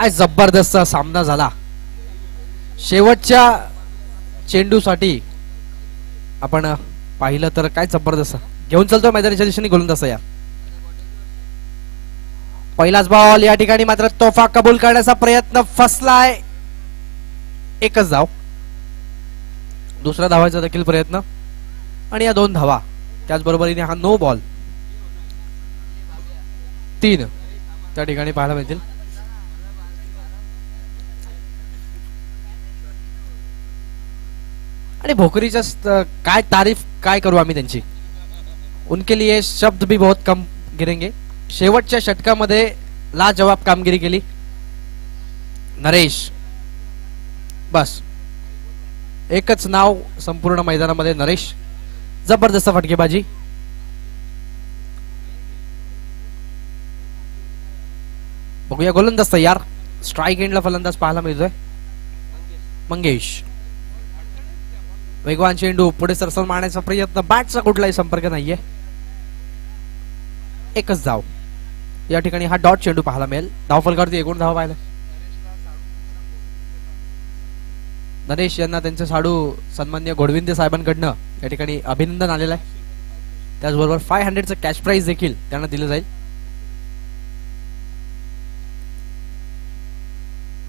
काय जबरदस्त सामना झाला. शेवटच्या चेंडूसाठी आपण पाहिलं तर काय जबरदस्त घेऊन चालतो मैदानाच्या दिशेने गोलंदाज या. पहिलाच बॉल या ठिकाणी मात्र तोफा कबूल करण्याचा प्रयत्न फसलाय. एकच धाव. दुसरा धावायचा देखील प्रयत्न आणि या 2 धावा. त्याचबरोबरीने हा नो बॉल 3 त्या ठिकाणी पाहायला मिळतील. आणि भोकरीच्या काय तारीफ काय करू आम्ही त्यांची. उनके लिए शब्द भी बहुत कम गिरेंगे. शेवटच्या षटकामध्ये लाजवाब कामगिरी केली नरेश. बस एकच नाव संपूर्ण मैदानामध्ये नरेश. जबरदस्त फटकेबाजी. बघूया गोलंदाज तयार. स्ट्राइक एंडला फलंदाज पाहायला मिळतोय मंगेश. वेगवान चेंडू पुढे सरसर मारण्याचा प्रयत्न. बॅटचा कुठलाही संपर्क नाहीये. एकच धाव. या ठिकाणी हा डॉट चेंडू पाहायला मिळेल. धावफलकावरती एकूण धाव पाहिलं. नरेश यांना त्यांचे साडू सन्मान्य घोडविंदे साहेबांकडनं या ठिकाणी अभिनंदन आलेलं आहे. त्याचबरोबर 500चं कॅश प्राइज देखील त्यांना दिलं जाईल.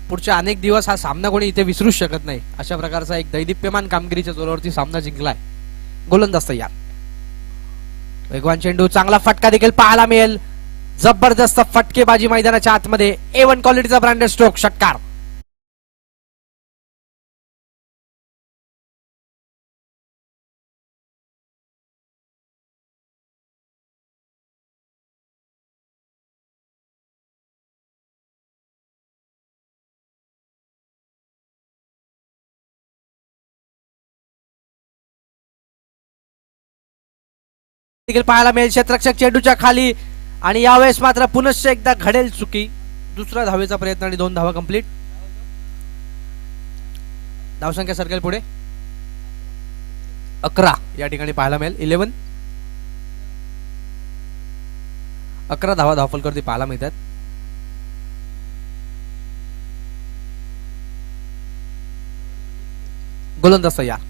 पुढच्या अनेक दिवस हा सामना कोणी इथे विसरूच शकत नाही. अशा प्रकारचा एक दैदिप्यमान कामगिरीच्या जोरावरती सामना जिंकलाय. गोलंदाज तयार. वेगवान चेंडू. चांगला फटका देखील पाहायला मिळेल. जबरदस्त फटकेबाजी मैदानाच्या आतमध्ये. A1 क्वालिटीचा ब्रँडेड स्ट्रोक. षटकार. देखील पाहायला मिळेल. क्षेत्ररक्षक चेंडूच्या खाली आणि यावेळेस मात्र पुनश्च एकदा घडेल चुकी. दुसरा धावेचा प्रयत्न आणि 2 धावा कंप्लीट. धावसंख्या सरकेल पुढे 11 या ठिकाणी पाहायला मिळेल. 11 धावा धावफलकावरती पाहायला मिळतात. गोलंदाज तयार.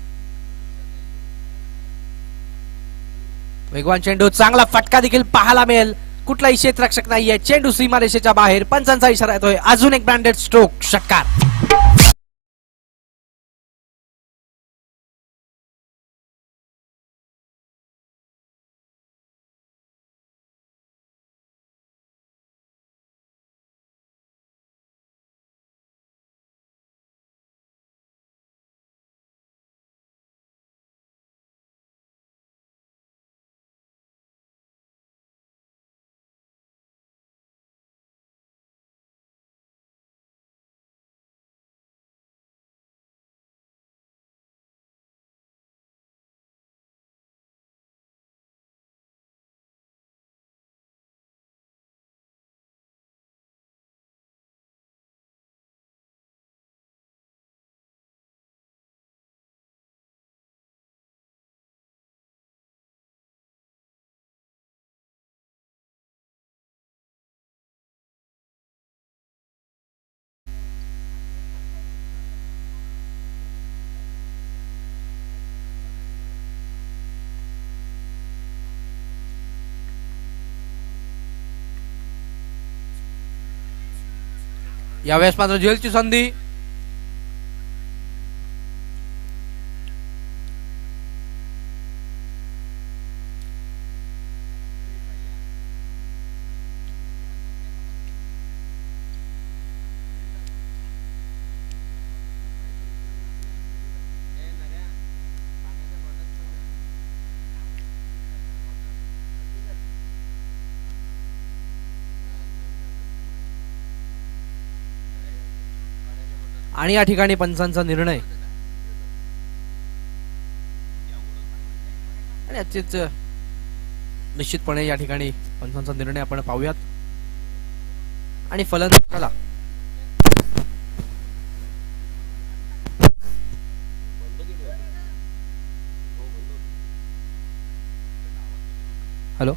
वेगवान चेंडू. चांगला फटका देखील पाहायला मिळेल. कुठलाही क्षेत्ररक्षक नाहीये. चेंडू सीमारेषेच्या बाहेर. पंचांचा इशारा येतोय. अजून एक ब्रँडेड स्ट्रोक. षटकार. यावेळेस मात्र ज्वेलची संधी. आणि या ठिकाणी पंचांचा निर्णय. आणि निश्चितपणे या ठिकाणी पंचांचा निर्णय आपण पाहूयात. आणि फलंदाजाला हॅलो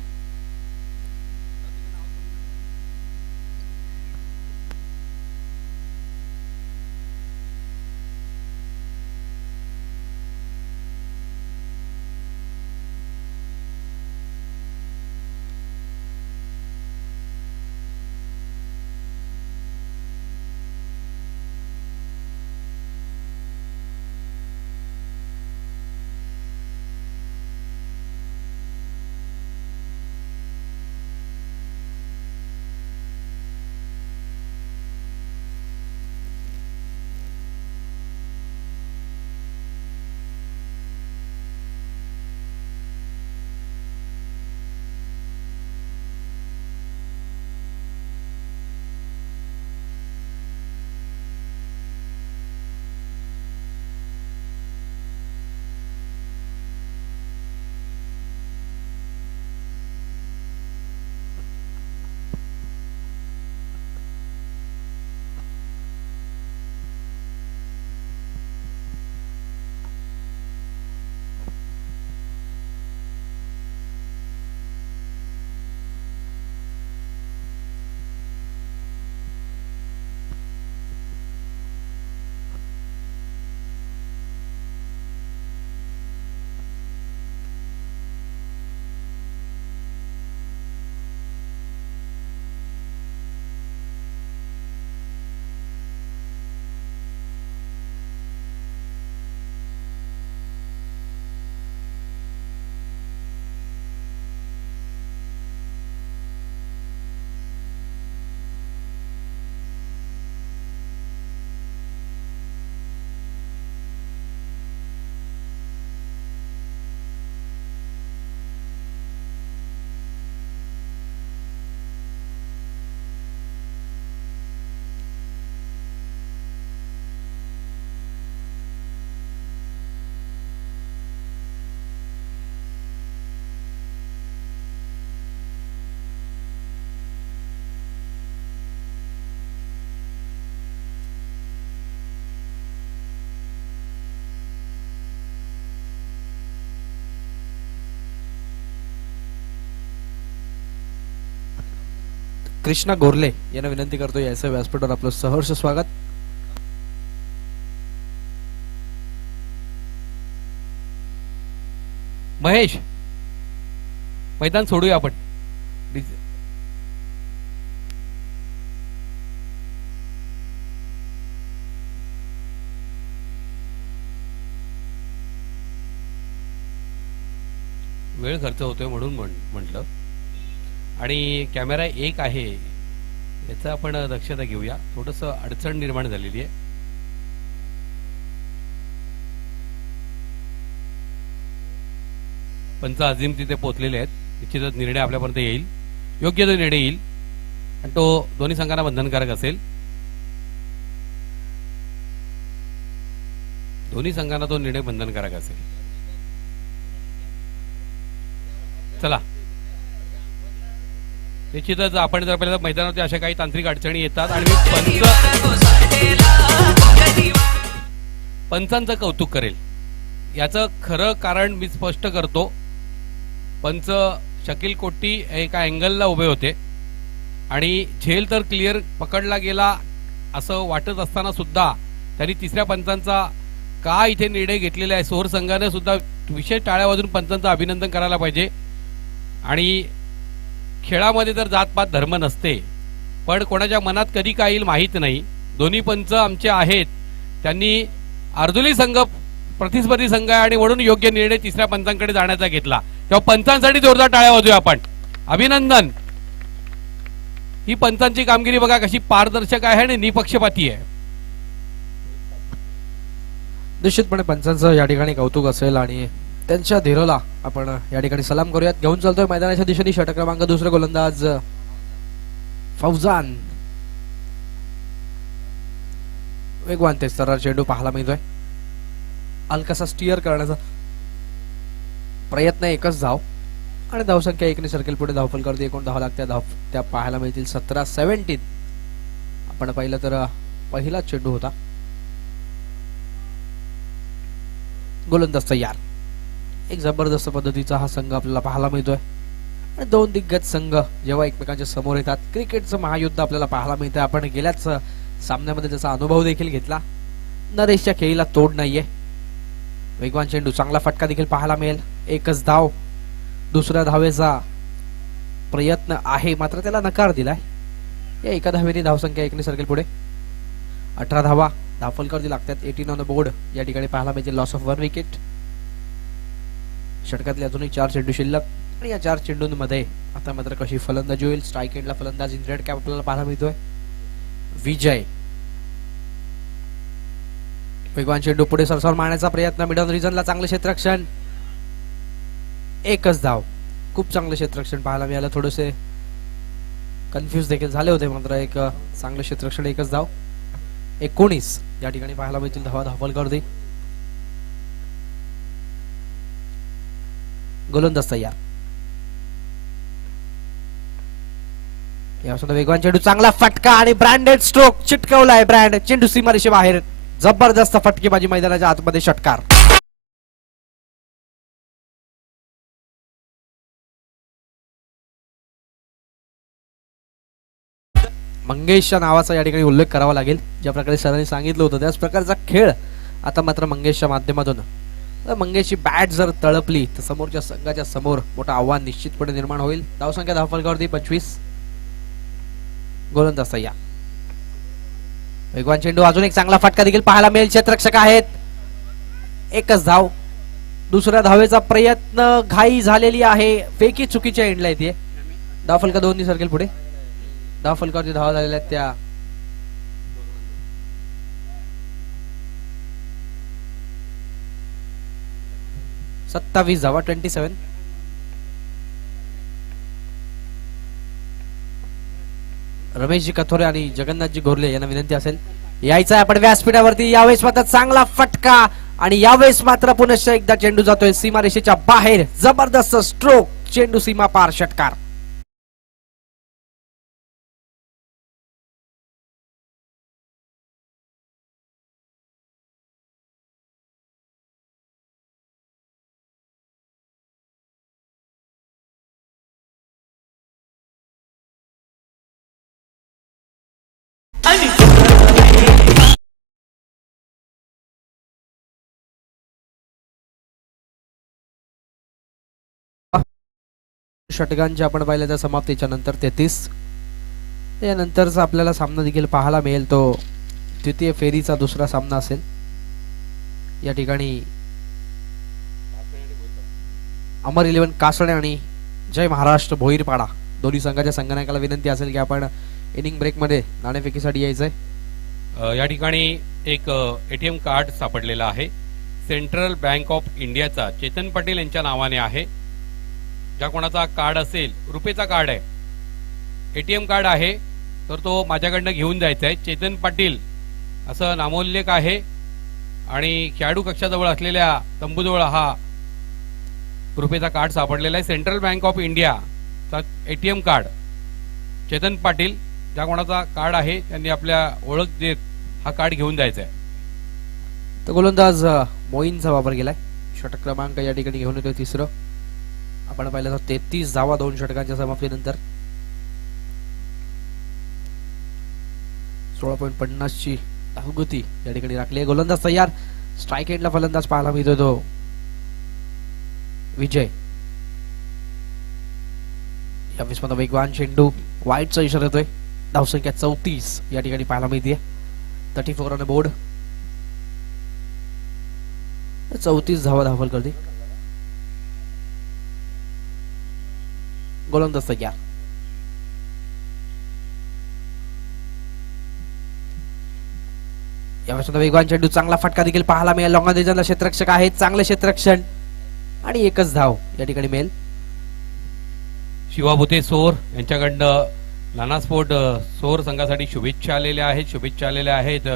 कृष्णा गोरले यांना विनंती करतो याचं व्यासपीठावर आपलं सहर्ष स्वागत. महेश, मैदान सोडूया आपण. वेळ खर्च होतोय म्हणून म्हटलं. आणि कॅमेरा एक आहे याचं आपण दक्षता घेऊया. थोडंसं अडचण निर्माण झालेली आहे. पंच अजीम तिथे पोहोचलेले आहेत. निश्चितच निर्णय आपल्यापर्यंत येईल, योग्य तो निर्णय येईल आणि तो दोन्ही संघांना बंधनकारक असेल. दोन्ही संघांना तो निर्णय बंधनकारक असेल. चला, निश्चितच आपण जर पहिल्यांदा मैदानावरती अशा काही तांत्रिक अडचणी येतात आणि मी पंचांचं कौतुक करेल. याचं खरं कारण मी स्पष्ट करतो. पंच शकील कोट्टी एका अँगलला उभे होते आणि झेल तर क्लिअर पकडला गेला असं वाटत असताना सुद्धा त्यांनी तिसऱ्या पंचांचा का इथे निर्णय घेतलेला आहे. सोहर संघाने सुद्धा विशेष टाळ्या वाजून पंचांचं अभिनंदन करायला पाहिजे. आणि खेळामध्ये तर जातपात धर्म नसते, पण कोणाच्या मनात कधी काय येईल माहीत नाही. दोन्ही पंच आमचे आहेत. त्यांनी अर्जुली संघ प्रतिस्पर्धी संघ आहे आणि म्हणून योग्य निर्णय तिसऱ्या पंचांकडे जाण्याचा घेतला. तेव्हा पंचांसाठी जोरदार टाळ्या वाजूया आपण. अभिनंदन. ही पंचांची कामगिरी बघा कशी पारदर्शक आहे आणि निपक्षपाती आहे. निश्चितपणे पंचांचं या ठिकाणी कौतुक असेल आणि त्यांच्या धीराला आपण या ठिकाणी सलाम करूयात. घेऊन चालतोय मैदानाच्या दिशेने षटक क्रमांक दुसरा गोलंदाज फौजान. वेगवान ते सरळ चेंडू पाहायला मिळतोय. हलकासा स्टिअर करण्याचा प्रयत्न, एकच धाव आणि धावसंख्या एकने सर्कल पुढे धावफलकावरती एकूण धावा लागत्या. धाव त्या पाहायला मिळतील 17-17. आपण पाहिलं तर पहिला चेंडू होता. गोलंदाज तयार. एक जबरदस्त पद्धतीचा हा संघ आपल्याला पाहायला मिळतोय. आणि दोन दिग्गज संघ जेव्हा एकमेकांच्या समोर येतात, क्रिकेटचं महायुद्ध आपल्याला पाहायला मिळतंय. आपण गेल्याच सामन्यामध्ये त्याचा अनुभव देखील घेतला. नरेशच्या खेळीला तोड नाहीये. वेगवान चेंडू, चांगला फटका देखील पाहायला मिळेल. एकच धाव. दुसऱ्या धावेचा प्रयत्न आहे मात्र त्याला नकार दिलाय. या एका धावेने धावसंख्या एकने सर्कल पुढे. 18 धावा धावफलकावरती लागतात. 18 ऑन द बोर्ड या ठिकाणी पाहायला मिळते. Loss of 1 wicket. षटकातले अजूनही 4 चेंडू शिल्लक आणि या 4 चेंडूंमध्ये आता मात्र कशी फलंदाजी होईल. स्ट्राईक एंडला फलंदाज इन रेड कॅप आपल्याला पाहायला मिळतोय विजय. वेगवान चेंडू पुढे सरसावर मारण्याचा प्रयत्न. मिडल रिजनला चांगले क्षेत्ररक्षण. एकच धाव. खूप चांगले क्षेत्ररक्षण पाहायला मिळालं. थोडेसे कन्फ्युज देखील झाले होते मात्र एक चांगले क्षेत्ररक्षण. एकच धाव. 19 या ठिकाणी पाहायला मिळतील धावा धावफलकावरती. गोलंदाज तयार. यासुद्धा वेगवान चेंडू, चांगला फटका आणि ब्रँडेड स्ट्रोक चिटकवलाय. ब्रँड चेंडू सीमारेषे बाहेर. जबरदस्त फटकेबाजी मैदानाच्या आतमध्ये. षटकार. मंगेशच्या नावाचा या ठिकाणी उल्लेख करावा लागेल. ज्या प्रकारे सरांनी सांगितलं होतं त्याच प्रकारचा खेळ आता मात्र मंगेशच्या माध्यमातून. मंगेशची बॅट जर तळपली तर समोरच्या संघाच्या समोर मोठं आव्हान निश्चितपणे निर्माण होईल. धावसंख्या धावफलकावरती 25. गोलंदाज तयार. वेगवान चेंडू, अजून एक चांगला फटका देखील पाहायला मिळेल. क्षेत्ररक्षक आहेत. एकच धाव. दुसऱ्या धावेचा प्रयत्न घाई झालेली आहे. फेकी चुकीच्या एंडला येते. धावफलका 2 सर्कल पुढे. धावफलकावरती धावा झालेल्या त्या 27 धावा. 27. रमेशजी कथोरे आणि जगन्नाथजी गोरले यांना विनंती असेल यायचं आपण व्यासपीठावरती. यावेळेस मात्र चांगला फटका आणि यावेळेस मात्र पुनश्च एकदा चेंडू जातोय सीमारेषेच्या बाहेर. जबरदस्त स्ट्रोक. चेंडू सीमा पार. षटकार. आणि षटकांचे आपण पाहिलं तर समाप्तीच्या नंतर 33. त्यानंतरचा आपल्याला सामना देखील पाहायला मिळेल तो द्वितीय फेरीचा दुसरा सामना असेल. या ठिकाणी अमर 11 कासणे आणि जय महाराष्ट्र भोईरपाडा दोन्ही संघाच्या संघनायकाला विनंती असेल की आपण इनिंग ब्रेक मध्ये नाणेफेकीसाठी यायचंय. या ठिकाणी एक एटीएम कार्ड सापडलेला आहे. सेंट्रल बँक ऑफ इंडियाचा चेतन पाटील यांच्या नावाने आहे. ज्या कोणाचा कार्ड असेल, रुपेचा कार्ड आहे, एटीएम कार्ड आहे, तर तो माझ्याकडनं घेऊन जायचा आहे. चेतन पाटील असं नामोल्लेख आहे आणि खेळाडू कक्षाजवळ असलेल्या तंबूजवळ हा रुपेचा कार्ड सापडलेला आहे. सेंट्रल बँक ऑफ इंडियाचा एटीएम कार्ड चेतन पाटील, ज्या कोणाचा कार्ड आहे त्यांनी आपल्या ओळख देत हा कार्ड घेऊन जायचा आहे. तर गोलंदाज मोईनचा वापर केलाय. षटक क्रमांक या ठिकाणी घेऊन येतोय तिसरं. आपण पाहिलं तर 33 धावा 2 षटकांच्या समाप्तीनंतर. 16.50 ची धावगती या ठिकाणी राखली आहे. गोलंदाज तयार. स्ट्राईक एंडला फलंदाज पाहायला मिळतोय तो विजय. या मध्ये वेगवान चेंडू वाईटचा इशारा येतोय. धावसंख्या 34 या ठिकाणी पाहायला मिळते. 34 ऑन बोर्ड. 34 धावा धावल करते. गोलंदाज तयार. यावेळेस वेगवान चेंडू, चांगला फटका देखील पाहायला मिळेल. लॉंगादेजनला क्षेत्ररक्षक आहेत, चांगले क्षेत्ररक्षण आणि एकच धाव या ठिकाणी मिळेल. शिवाभूते सोर यांच्याकडनं नाना स्पोर्ट सोर संघासाठी शुभेच्छा आलेल्या आहेत. शुभेच्छा आलेल्या आहेत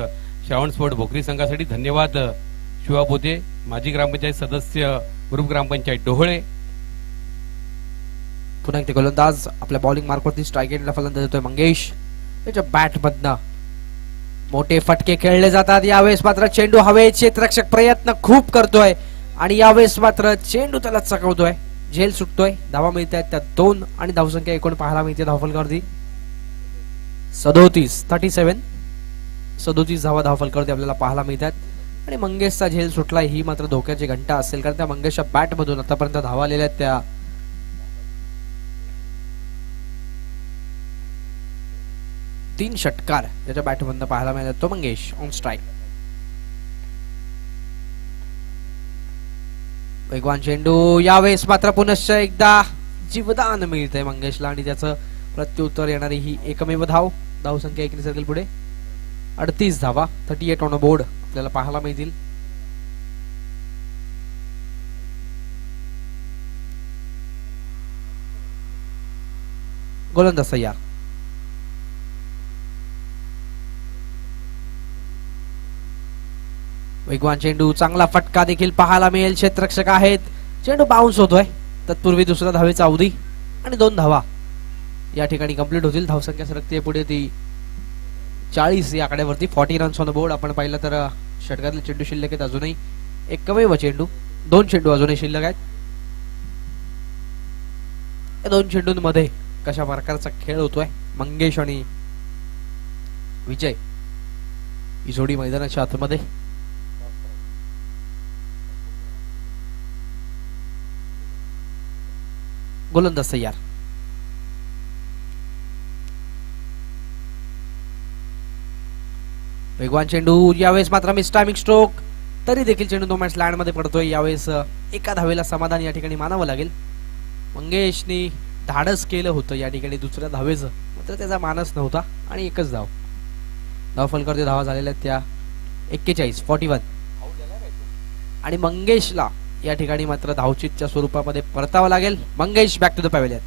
श्रावण स्पोर्ट भोकरी संघासाठी. धन्यवाद शिवाभूते. माजी ग्रामपंचायत सदस्य, ग्रुप ग्रामपंचायत डोहळे. पुन्हा एकदा गोलंदाज आपल्या बॉलिंग मार्कवरती स्ट्राईक एंडला फलंदाज येतोय मंगेश. त्याच्या बॅट मधनं मोठे फटके खेळले जातात. यावेळेस मात्र चेंडू हवेत. क्षेत्ररक्षक प्रयत्न खूप करतोय आणि यावेळेस मात्र चेंडू त्याला चकवतोय. झेल सुटतोय. धावा मिळत आहेत त्या 2 आणि धावसंख्या एकूण पाहायला मिळते धावफलकावरती 37 धावा धावफलकावरती आपल्याला पाहायला मिळतात. आणि मंगेशचा झेल सुटलाय ही मात्र धोक्याची घंटा असेल, कारण त्या मंगेशच्या बॅट मधून आतापर्यंत धावा आलेल्या आहेत त्या 3 षटकार ज्याच्या बॅट मधून पाहायला मिळतात तो मंगेश ऑन स्ट्राईक. वेगवान चेंडू. यावेळेस मात्र पुनश्च एकदा जीवदान मिळतंय मंगेशला आणि त्याचं प्रत्युत्तर येणारी ही एकमेव धाव. धावसंख्या 1 सर्कल पुढे 38 धावा. 38 ऑन बोर्ड आपल्याला पाहायला मिळतील. गोलंदाज तयार. वेगवान चेंडू, चांगला फटका देखील पाहायला मिळेल. क्षेत्ररक्षक आहेत. चेंडू बाउन्स होतोय. तत्पूर्वी दुसऱ्या धावेचा अवधी आणि 2 धावा या ठिकाणी कंप्लीट होतील. धावसंख्या सरकते पुढे ती 40 या आकड्यावरती. 40 रन्स ऑन बोर्ड. आपण पाहिलं तर षटकातले चेंडू शिल्लक आहेत अजूनही. एकमेव चेंडू, 2 चेंडू अजूनही शिल्लक आहेत. या 2 चेंडूंमध्ये कशा प्रकारचा खेळ होतोय. मंगेश आणि विजय ही जोडी मैदानाच्या आतमध्ये. गोलंदाज तयार. वेगवान चेंडू. यावेळेस मात्र मिस टायमिंग स्ट्रोक. तरी देखील चेंडू नो लँड मध्ये पडतोय. यावेळेस एका धावेला समाधान या ठिकाणी मानावं लागेल. मंगेशने धाडस केलं होतं या ठिकाणी दुसऱ्या धावेचं, मात्र त्याचा मानस नव्हता आणि एकच धाव. धावफलकावरती धावा झालेल्या त्या 41 आणि मंगेशला या ठिकाणी मात्र धावचीतच्या स्वरूपामध्ये परतावं लागेल. Mangesh back to the pavilion.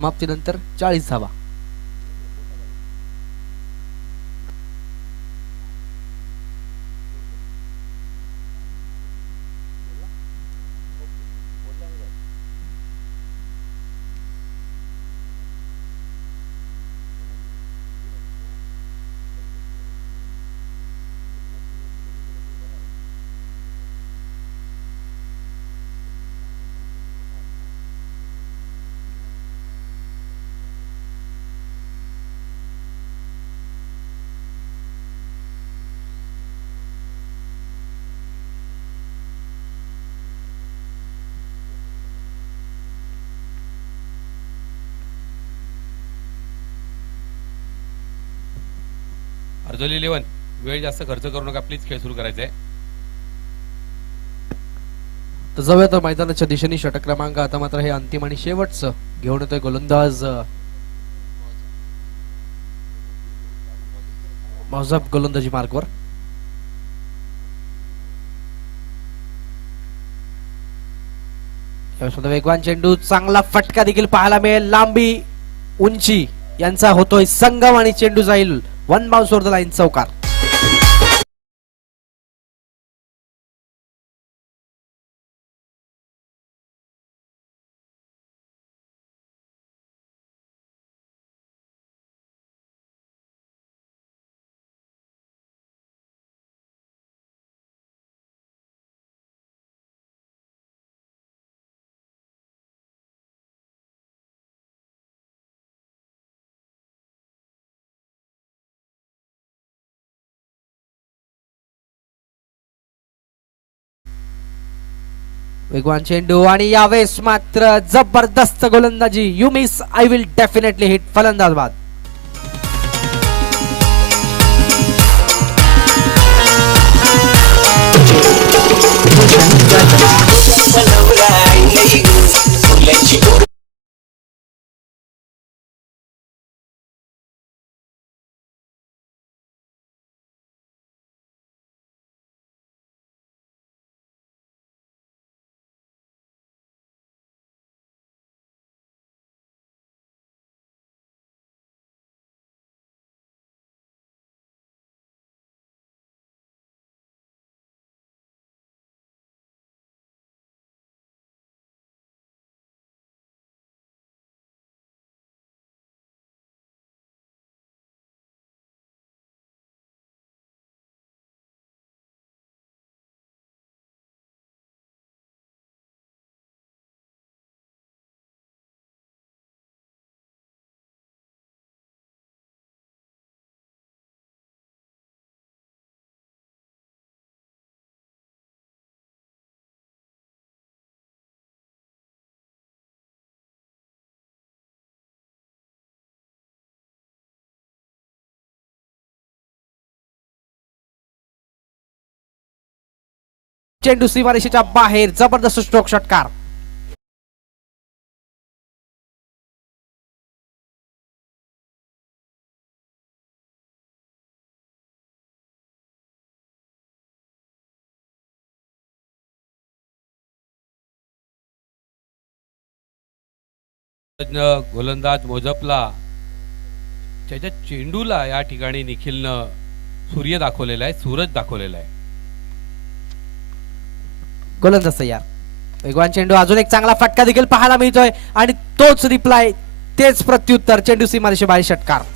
समाप्तीनंतर 40 धावा. अर्जुल 11 वेळ जास्त खर्च करू नका प्लीज, खेळ सुरू करायचा आहे. तर जाऊया तर मैदानाच्या दिशेने. षटक क्रमांक आता मात्र हे अंतिम आणि शेवटचं घेऊन येतोय गोलंदाज मौजब गोलंदाजी मार्गवर. वेगवान चेंडू, चांगला फटका देखील पाहायला मिळेल. लांबी उंची यांचा होतोय संगम आणि चेंडू जाईल one bounce over the line, चौकार. वेगवान चेंडू आणि यावेळेस मात्र जबरदस्त गोलंदाजी. You miss I will definitely hit, फलंदाज बाद. चेंडू सीमारेषेच्या बाहेर, जबरदस्त स्ट्रोक, षटकार. गोलंदाज मोजपला त्याच्या चेंडूला या ठिकाणी निखिलनं सूर्य दाखवलेला आहे, सूरज दाखवलेला आहे. गोलंदाज तयार. वेगवान चेंडू, अजून एक चांगला फटका देखील पाहायला मिळतोय आणि तोच रिप्लाय, तेच प्रत्युत्तर. चेंडू सीमारेषे बाहेर, षटकार.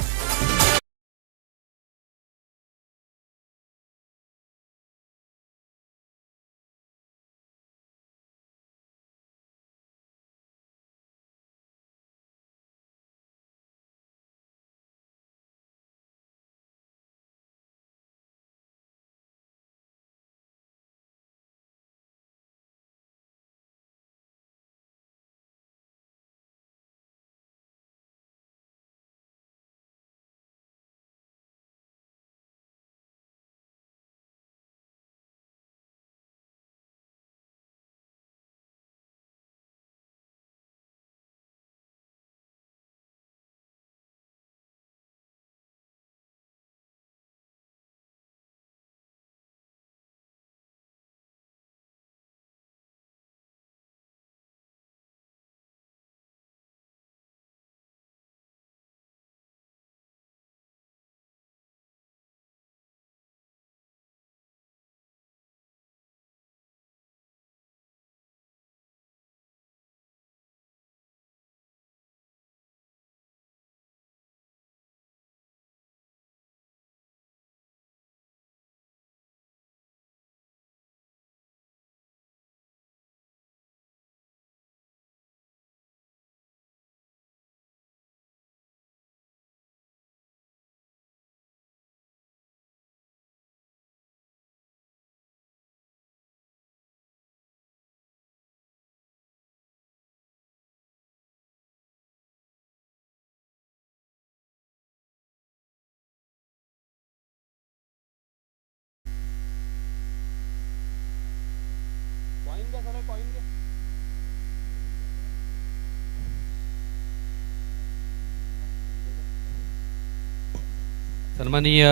सन्माननीय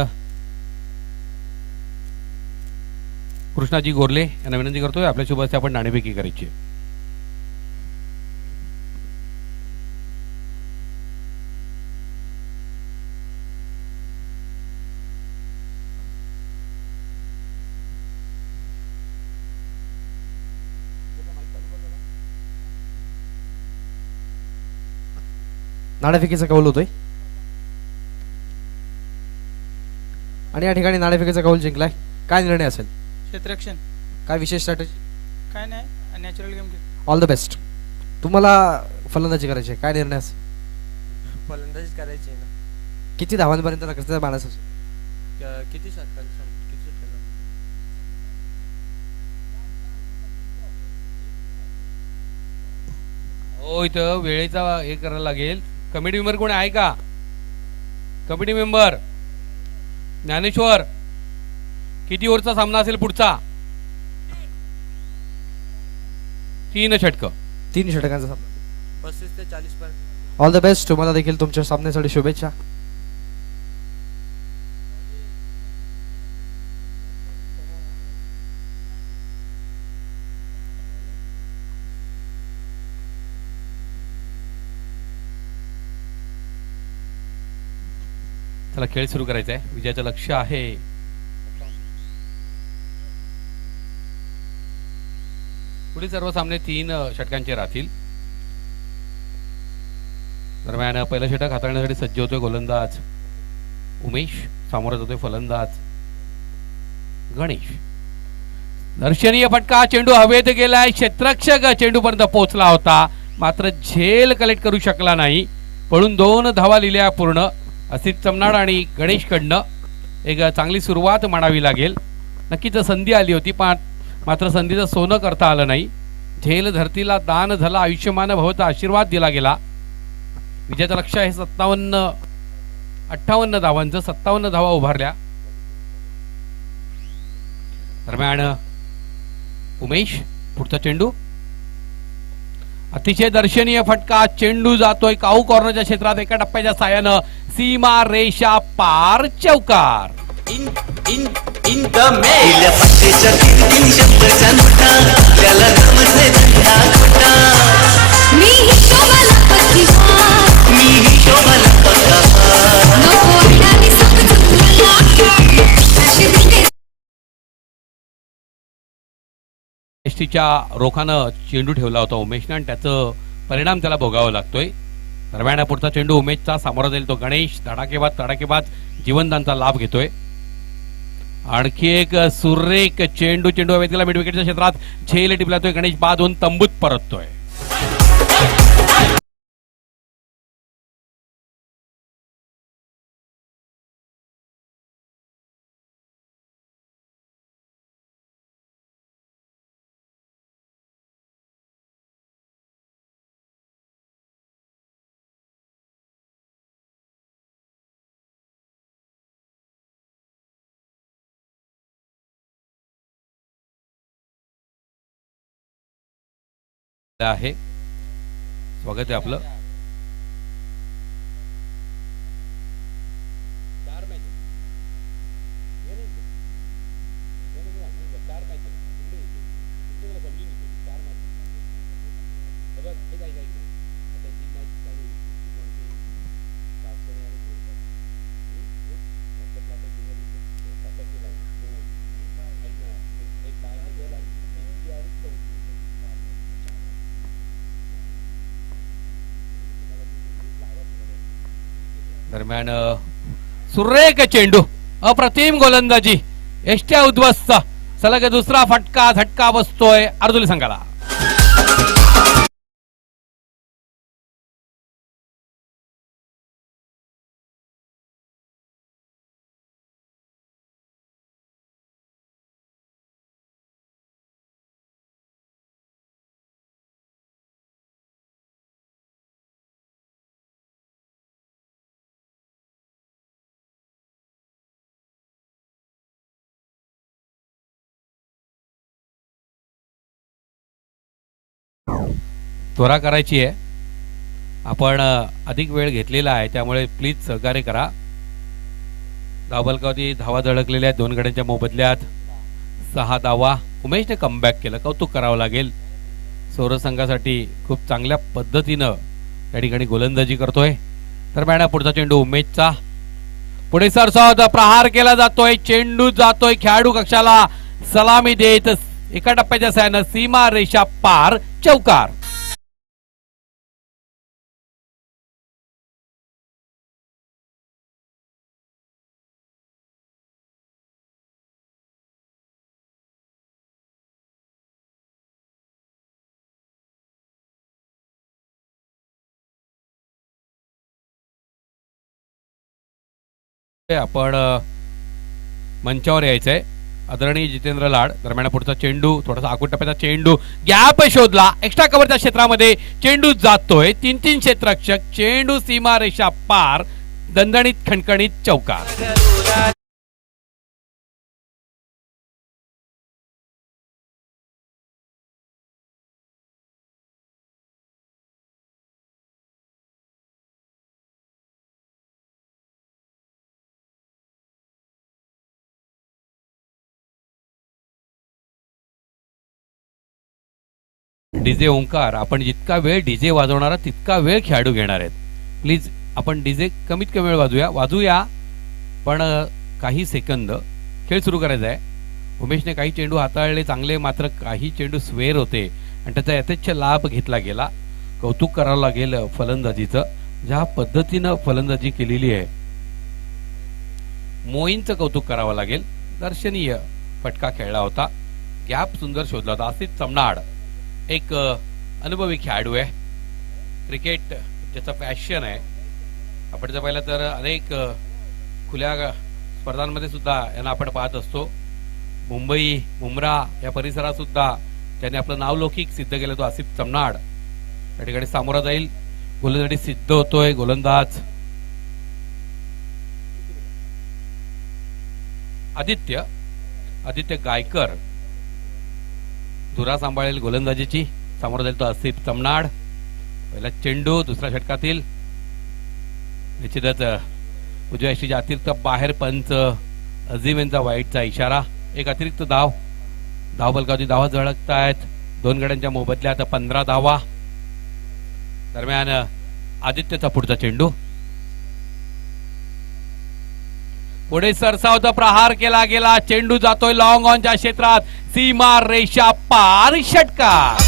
कृष्णाजी गोरले यांना विनंती करतोय आपल्या शुभ हस्ते आपण नाणेफेकी करायची आहे. नाणेफेकीचा कौल होतोय आणि या ठिकाणी नाणेफेकीचा कौल जिंकलाय. काय निर्णय असेल? क्षेत्ररक्षण. काय विशेष स्ट्रॅटेजी? काय नाही, नॅचरल गेम खेळ. All the best. तुम्हाला फलंदाजी करायची आहे, काय निर्णय असेल? फलंदाजी करायची आहे ना. किती धावांपर्यंत कसं माणूस? किती षटकांचं किती षटकांचं? हो, इथं वेळेचा हे करायला लागेल. कमिटी मेंबर कोणी आहे का? कमिटी मेंबर ज्ञानेश्वर, किती ओव्हरचा सामना असेल पुढचा? 3 षटक. 3 षटकांचा सामना. 35 ते 40 पर्यंत. All the best. तुम्हाला देखील तुमच्या सामन्यासाठी शुभेच्छा. चला, खेळ सुरू करायचा आहे. विजयाचं लक्ष आहे. पुढील सर्व सामने 3 षटकांचे राहतील. दरम्यान पहिलं षटक हाताळण्यासाठी सज्ज होतोय गोलंदाज उमेश. सामोरा जातोय फलंदाज गणेश. दर्शनीय फटका. चेंडू हवेत गेलाय. क्षेत्ररक्षक चेंडूपर्यंत पोहोचला होता, मात्र झेल कलेक्ट करू शकला नाही. पळून 2 धावा लिहिल्या पूर्ण. असित चमनाड आणि गणेशकडनं एक चांगली सुरुवात मानावी लागेल. नक्कीच संधी आली होती, पण मात्र संधीचं सोनं करता आलं नाही. झेल धरतीला दान झाला. आयुष्यमान भवचा आशीर्वाद दिला गेला. विजयाचं लक्ष आहे 58 धावांचं. 57 धावा उभारल्या. दरम्यान उमेश, पुढचा चेंडू. अतिशय दर्शनीय फटका. चेंडू जातोय काऊ कॉर्नरच्या क्षेत्रात. एका टप्प्याच्या साहाय्यानं सीमा रेषा पार. चौकार. इन द मेल पट्टेच्या 3 शब्दाच्या नोटा त्याला नामच धंदा खोटा. मी ही शोभाला पत्तीहार, मी ही शोभाला पत्ताहार. नको आणि समजून एसटीच्या रोखानं चेंडू ठेवला होता उमेशनं आणि त्याचं परिणाम त्याला भोगावा लागतोय. दरम्यान पुढचा चेंडू उमेशचा सामोरा जाईल तो गणेश. धडाकेबाज जीवनदानचा लाभ घेतोय. आणखी एक सुरेख चेंडू हवेत गेला. मिड विकेटच्या क्षेत्रात झेल टिपलातोय गणेश. बाद होऊन तंबूत परततोय. आहे स्वागत आहे आपलं. दरम्यान सुरेख चेंडू. अप्रतिम गोलंदाजी. एसट्या उद्ध्वस्त. सलग दुसरा फटका झटका बसतोय अर्जुली संघाला. त्वरा करायची आहे. आपण अधिक वेळ घेतलेला आहे, त्यामुळे प्लीज सहकार्य करा. धावबलकावधी धावा झळकलेल्या आहेत 2 गड्यांच्या मोबदल्यात. 6 धावा. उमेशने कमबॅक केलं, कौतुक करावं लागेल. सौरभ संघासाठी खूप चांगल्या पद्धतीनं या ठिकाणी गोलंदाजी करतोय. दरम्यान पुढचा चेंडू उमेशचा. पुढे सरसावत प्रहार केला जातोय, चेंडू जातोय खेळाडू कक्षाला सलामी देत एका टप्प्याच्या साह्यानं सीमा रेषा पार, चौकार. आपण मंचावर यायचंय. आदरणीय जितेंद्र लाड. दरम्यान पुढचा चेंडू थोडासा आखूड टप्प्याचा चेंडू, गॅप शोधला एक्स्ट्रा कव्हरच्या क्षेत्रामध्ये, चेंडू जातोय 3-3 क्षेत्ररक्षक, चेंडू सीमा रेषा पार, दणदणीत खणखणीत चौकार. डीजे ओंकार, आपण जितका वेळ डीजे वाजवणारा तितका वेळ खेळाडू घेणार आहेत. प्लीज आपण डीजे कमीत कमी वेळ वाजूया पण काही सेकंद खेळ सुरू करायचा आहे. उमेशने काही चेंडू हाताळले चांगले, मात्र काही चेंडू स्वेर होते आणि त्याचा यथेच्छ लाभ घेतला गेला. कौतुक करावं लागेल फलंदाजीचं, ज्या पद्धतीनं फलंदाजी केलेली आहे. मोईनचं कौतुक करावं लागेल. दर्शनीय फटका खेळला होता, गॅप सुंदर शोधला होता. असित चमनाड एक अनुभवी खेळाडू आहे. क्रिकेट ज्याचं पॅशन आहे. आपण जर पाहिलं तर अनेक खुल्या स्पर्धांमध्ये सुद्धा यांना आपण पाहत असतो. मुंबई, मुंब्रा या परिसरात सुद्धा ज्याने आपलं नावलौकिक सिद्ध केलं तो आसिफ चमनाड या ठिकाणी सामोरा जाईल. गोलंदाजी सिद्ध होतोय गोलंदाज आदित्य गायकर धुरा सांभाळेल गोलंदाजीची. समोर जाईल तो आसिफ चमनाड. पहिला चेंडू दुसऱ्या षटकातील, निश्चितच उजव्या यष्टीच्या अतिरिक्त बाहेर पंच अझीम यांचा वाईटचा इशारा. एक अतिरिक्त धाव बलकावधी धावा झळकतायत 2 गड्यांच्या मोबदल्यात 15 धावा. दरम्यान आदित्यचा पुढचा चेंडू, पुढे सरसावता प्रहार केला गेला, चेंडू जातोय लॉंग ऑनच्या क्षेत्रात, सीमा रेषा पार, षटकार.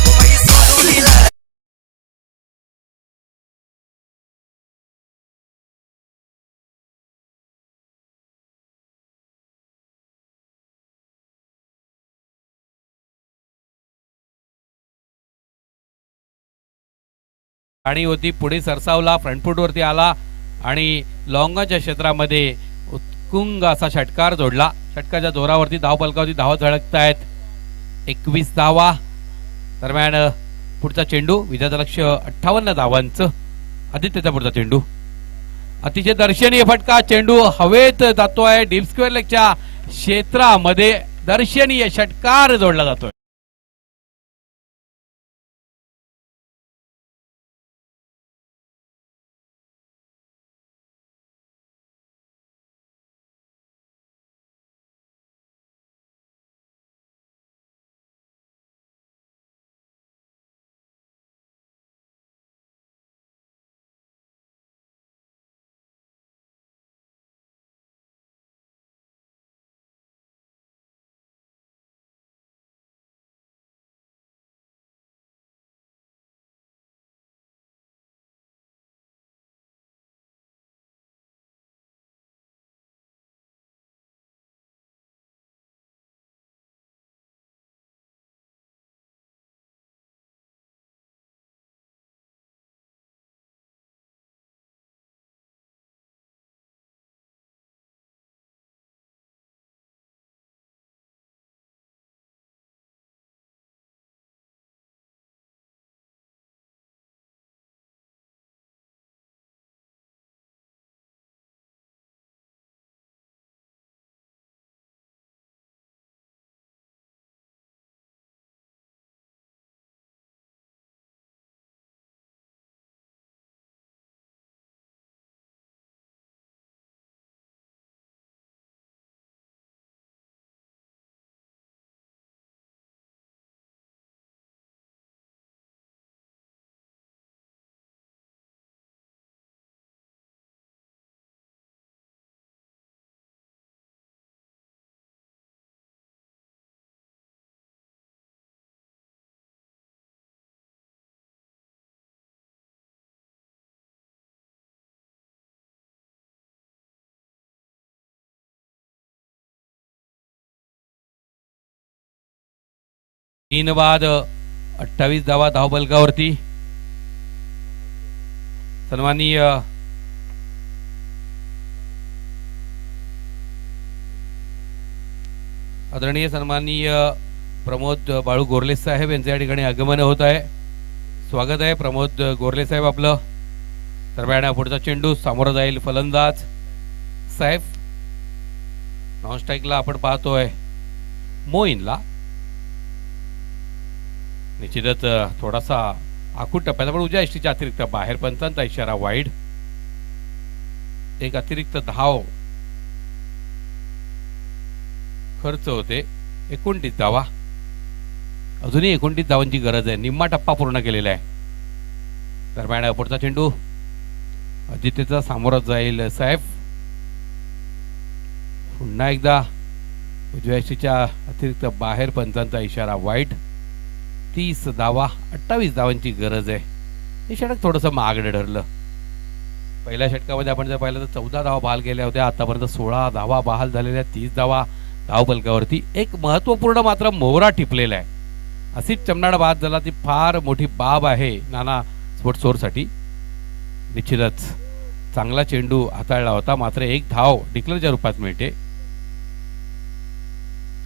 आणि होती पुढे सरसावला, फ्रंटफूट वरती आला आणि लॉंगच्या क्षेत्रामध्ये उत्तुंग असा षटकार जोडला. षटकाच्या जोरावरती धाव फलकावरती धावा झळकतायत 21 धावा. दरम्यान पुढचा चेंडू, विजयाचं लक्ष 58 धावांचं. आदित्यचा पुढचा चेंडू, अतिशय दर्शनीय फटका, चेंडू हवेत जातोय डीप स्क्वेअर लेगच्या क्षेत्रामध्ये, दर्शनीय षटकार जोडला जातोय. 3 बाद 28 धावा धावबलकावरती. सन्माननीय आदरणीय सन्माननीय प्रमोद बाळू गोरले साहेब यांचे या ठिकाणी आगमन होत आहे. स्वागत आहे प्रमोद गोरले साहेब आपलं. दरम्यान पुढचा चेंडू सामोरा जाईल फलंदाज साहेब. नॉन स्ट्राईकला आपण पाहतोय मोईनला. निश्चितच थोडासा आखूड टप्प्याचा पण उजव्या यष्टीच्या अतिरिक्त बाहेर पंचांचा इशारा वाईड. एक अतिरिक्त धाव खर्च होते. 29 धावा. अजूनही 29 धावांची गरज आहे. निम्मा टप्पा पूर्ण केलेला आहे. दरम्यान पुढचा चेंडू आदित्यचा सामोरा जाईल साहेब. पुन्हा एकदा उजव्या यष्टीच्या अतिरिक्त बाहेर पंचांचा इशारा वाईट. 30 धावा 28 धावांची गरज आहे. हे षटक थोडंसं महागडं ठरलं. पहिल्या षटकामध्ये आपण जर पाहिलं तर 14 धावा बहाल केल्या होत्या. आतापर्यंत 16 धावा बहाल झालेल्या. 30 धावा धावफलकावरती. एक महत्वपूर्ण मात्र मोहरा टिपलेला आहे. अशीच चमनाड बाद झाला ती फार मोठी बाब आहे नाना स्पोर्ट्सोरसाठी. निश्चितच चांगला चेंडू हाताळला होता. मात्र एक धाव डिक्लेअरच्या रूपात मिळते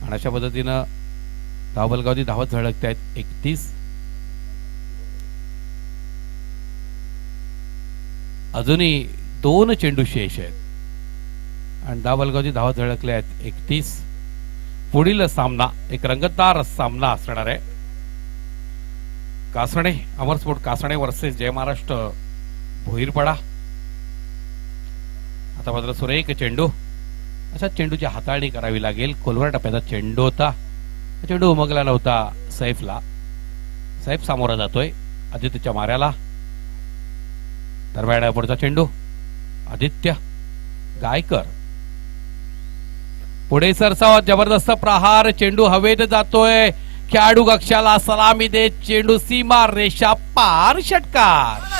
आणि अशा पद्धतीनं धावफलकावरती धावत झळकत आहेत. 31. अजूनही 2 चेंडू शेष आहेत आणि धावफलकावरती धावत झळकले आहेत. 31. पुढील सामना एक रंगतदार सामना असणार आहे. कासणे अमरस्पोर्ट कासणे वर्सेस जय महाराष्ट्र भोईरपाडा. आता मात्र सुरेख चेंडू. अशा चेंडूची हाताळणी करावी लागेल. खोलवर टप्प्याचा चेंडू होता. चेंडू उमगला नव्हता सैफला. सैफ सामोरा जातोय आदित्यच्या माऱ्याला. दरम्यान पुढचा चेंडू आदित्य गायकर. पुढे सरसावा जबरदस्त प्रहार. चेंडू हवेत जातोय. खेळाडू कक्षाला सलामी देत चेंडू सीमा रेषा पार. षटकार.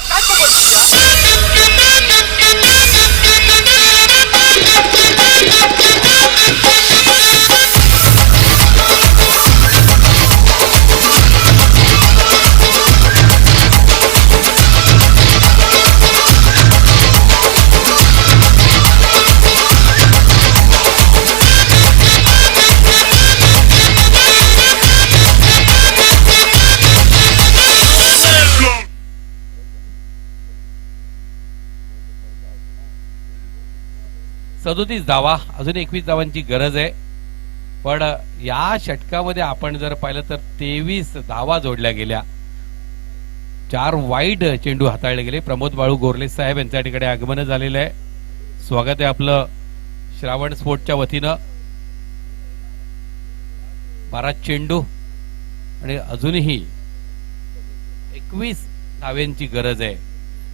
सदोतीस धावा. अजून 21 धावांची गरज आहे. पण या षटकामध्ये आपण जर पाहिलं तर 23 धावा जोडल्या गेल्या. 4 वाईड चेंडू हाताळले गेले. प्रमोद बाळू गोरले साहेब यांच्या ठिकाणी आगमन झालेलं आहे. स्वागत आहे आपलं श्रावण स्पोर्टच्या वतीनं. 12 चेंडू आणि अजूनही 21 धाव्यांची गरज आहे.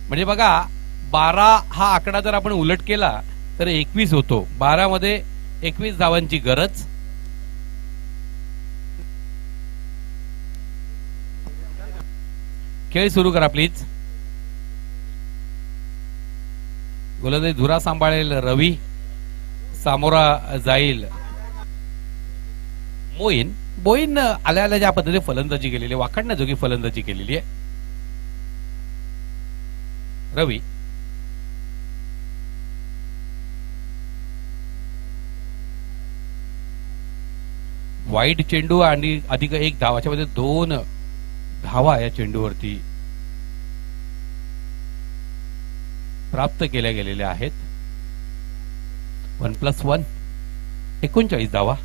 म्हणजे बघा 12 हा आकडा जर आपण उलट केला तर 21 होतो. 12 मध्ये 21 धावांची गरज. खेळ सुरू करा प्लीज. गोलंदाजी धुरा सांभाळेल रवी. सामोरा जाईल मोईन. मोईन आल्या आल्या ज्या पद्धतीने फलंदाजी केलेली आहे, वाखाणण्याजोगी फलंदाजी केलेली आहे. रवी वाईट चेंडू आणि अधिक 1 धाव. अशा मध्ये 2 धावा या चेंडूवरती प्राप्त केल्या गेलेल्या आहेत. 1+1 39 धावा.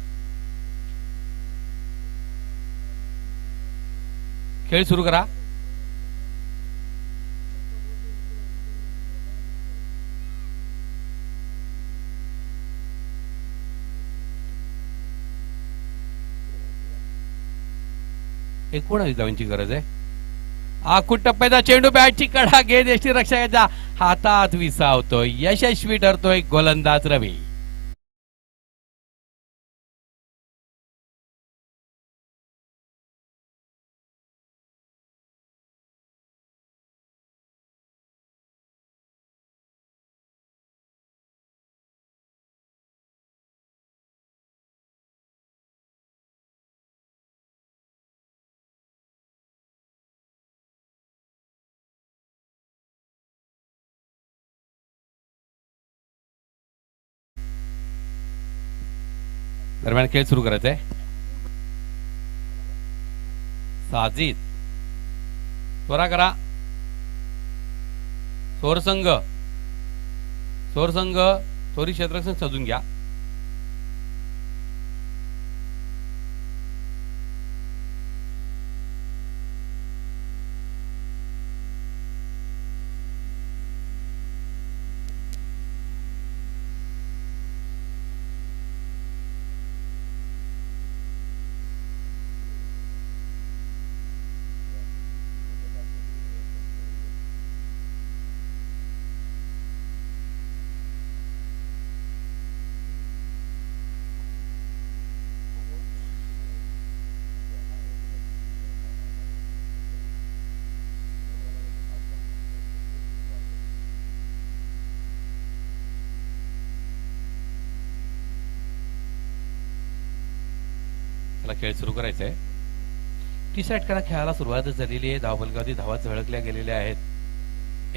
खेळ सुरू करा. एकूण धावांची गरज आहे. आखूड टप्प्याचा चेंडू बॅटची कडा घेत यष्टी रक्षकाच्या हातात विसावतोय. यशस्वी ठरतोय गोलंदाज रवी. दरम्यान खेळ सुरू करायचा आहे. साजिद त्वरा करा. सोरसंघ थोडी क्षेत्ररक्षण सजून घ्या. त्याला खेळ सुरू करायचा आहे. टी सेट करा. खेळाला सुरुवात झालेली आहे. धावफलकावरती धावा झळकल्या गेलेल्या आहेत.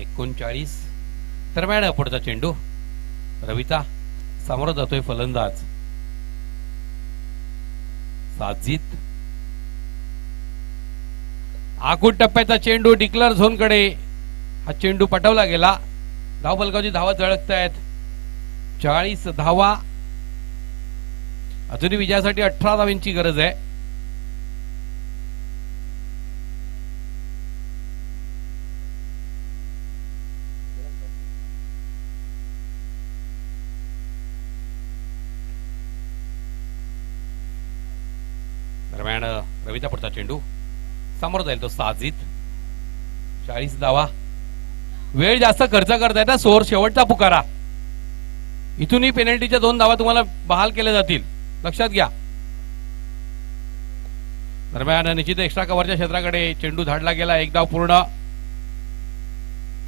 39. दरम्यान पुढचा चेंडू रविता समोर जातोय फलंदाज साजिद. आखूड टप्प्याचा चेंडू डिक्लर झोन कडे हा चेंडू पटवला गेला. धावफलकावरची धावा झळकत आहेत. 40 धावा. अजूनही विजयासाठी 18 धावांची गरज आहे. दरम्यान रविचा पुढचा चेंडू समोर जाईल तो साजिद. 40 धावा. वेळ जास्त खर्च करतायत ना सोर. शेवटचा पुकारा. इथूनही पेनल्टीच्या 2 धावा तुम्हाला बहाल केल्या जातील, लक्षात घ्या. दरम्यान निश्चित एक्स्ट्रा कव्हरच्या क्षेत्राकडे चेंडू धाडला गेला. 1 धाव पूर्ण.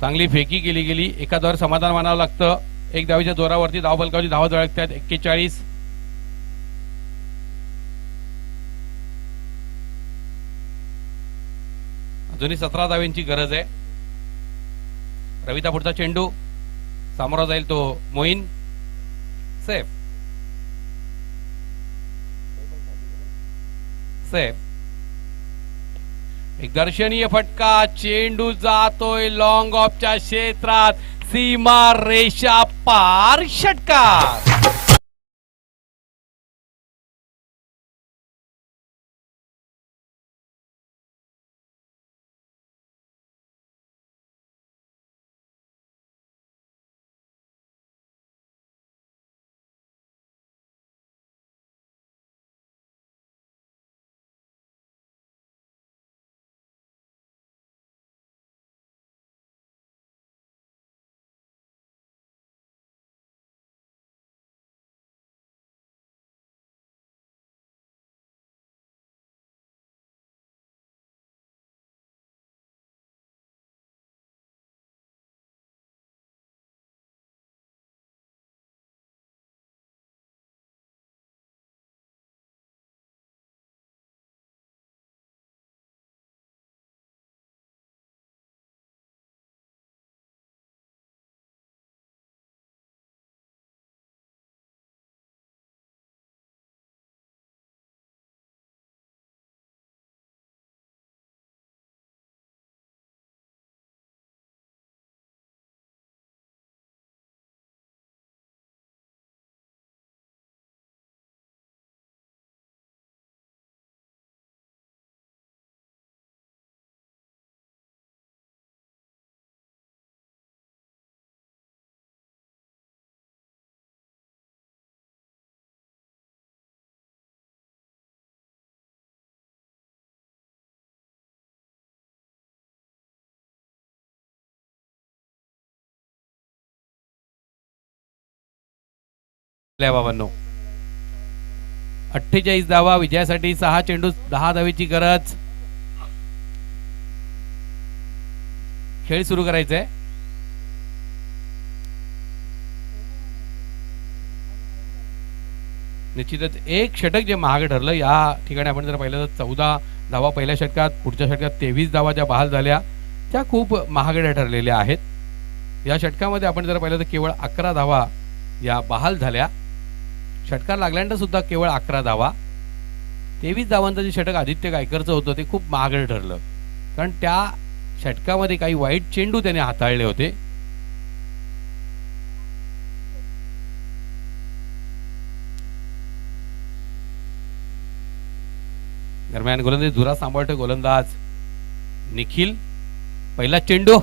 चांगली फेकी केली गेली. एका धावावर समाधान मानावं लागतं. 1 धावीच्या जोरावरती धावफलकावरची धावा झळकतात. 41. अजूनही 17 धावांची गरज आहे. रविता पुढचा चेंडू सामोरा जाईल तो मोईन. सेफ. एक दर्शनीय फटका. चेंडू जातोय लॉंग ऑफच्या क्षेत्रात. सीमा रेषा पार. षटकार. बाबांनो 48 धावा. विजयासाठी 6 चेंडू 10 धावेची गरज. खेळ सुरू करायचंय. निश्चितच एक षटक जे महाग ठरलं. या ठिकाणी आपण जर पाहिलं तर 14 धावा पहिल्या षटकात. पुढच्या षटकात 23 धावा ज्या बहाल झाल्या त्या खूप महागड्या ठरलेल्या आहेत. या षटकामध्ये आपण जर पाहिलं तर केवळ 11 धावा या बहाल झाल्या. षटकार लागल्यानंतर सुद्धा केवळ 11 धावा. 23 धावांचं जे षटक आदित्य गायकरचं होतं ते खूप महागडं ठरलं, कारण त्या षटकामध्ये काही वाईट चेंडू त्याने हाताळले होते. दरम्यान गोलंदाजी धुरा सांभाळतो गोलंदाज निखिल. पहिला चेंडू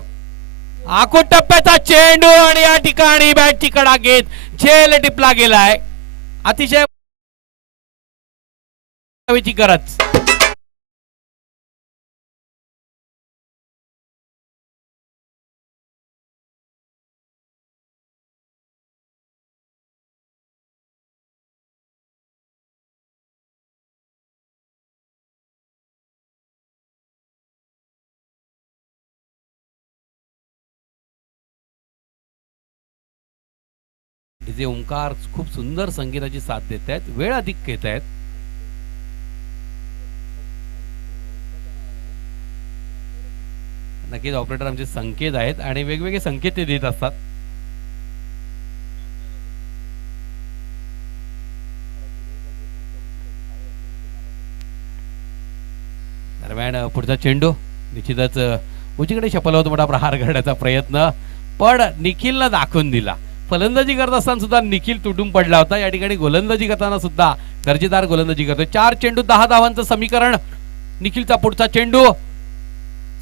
आखो टप्प्याचा चेंडू आणि या ठिकाणी बॅटची कडा घेत झेल टिपला गेलाय. अतिशय गरज. जे ओंकार खूप सुंदर संगीताची साथ देत आहेत, वेळ अधिक घेत आहेत. नक्कीच ऑपरेटर आमचे संकेत आहेत आणि वेगवेगळे संकेत ते देत असतात. दरम्यान पुढचा चेंडू निश्चितच उजवीकडे छपला मोठा प्रहार करण्याचा प्रयत्न, पण निखिलनं दाखवून दिला. फलंदाजी करत असताना सुद्धा निखिल तुटून पडला होता. या ठिकाणी गोलंदाजी करताना सुद्धा दर्जेदार गोलंदाजी करतोय. 4 चेंडू 10 धावांचं समीकरण. निखिलचा पुढचा चेंडू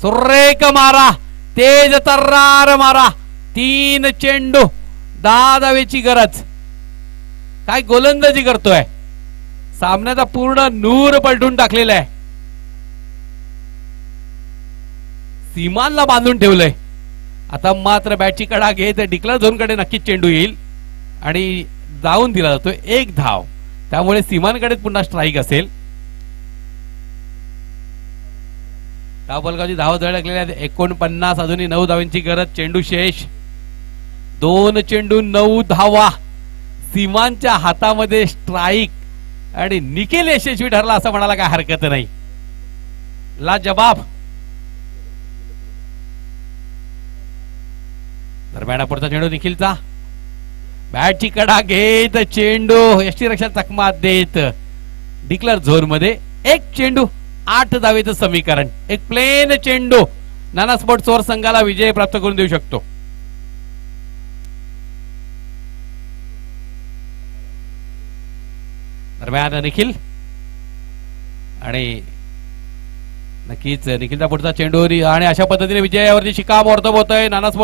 सुरेख मारा, तेज तर्रार मारा. 3 चेंडू 10 धावेची गरज. काय गोलंदाजी करतोय, सामन्याचा पूर्ण नूर पलटून टाकलेला आहे. सीमांना बांधून ठेवलंय. आता मात्र बॅटची कडा घेत डिक्लेअर झोन कडे नक्कीच चेंडू येईल आणि जाऊन दिला जातो 1 धाव. त्यामुळे सीमांकडे पुन्हा स्ट्राईक असेल. धावफलकाची धाव धडकलेल्या आहेत 49. अजूनही 9 धावांची गरज. चेंडू शेष 2 चेंडू 9 धावा. सीमांच्या हातामध्ये स्ट्राईक आणि निखिल यशस्वी ठरला असं म्हणायला काय हरकत नाही. ला जबाब. दरम्यान पुढचा चेंडू निखिलचा. बॅटची कडा घेत चेंडू यष्टीरक्षक चकमा देत डिक्लेअर झोन मध्ये. 1 चेंडू 8 धावेचं समीकरण. एक प्लेन चेंडू नाना स्पोर्ट्स ओव्हर संघाला विजय प्राप्त करून देऊ शकतो. दरम्यान निखिल आणि नक्कीच निखिलचा पुढचा चेंडू आणि अशा पद्धतीने विजयावरती शिक्कामोर्तब होतोय. नाना स्पोर्ट्स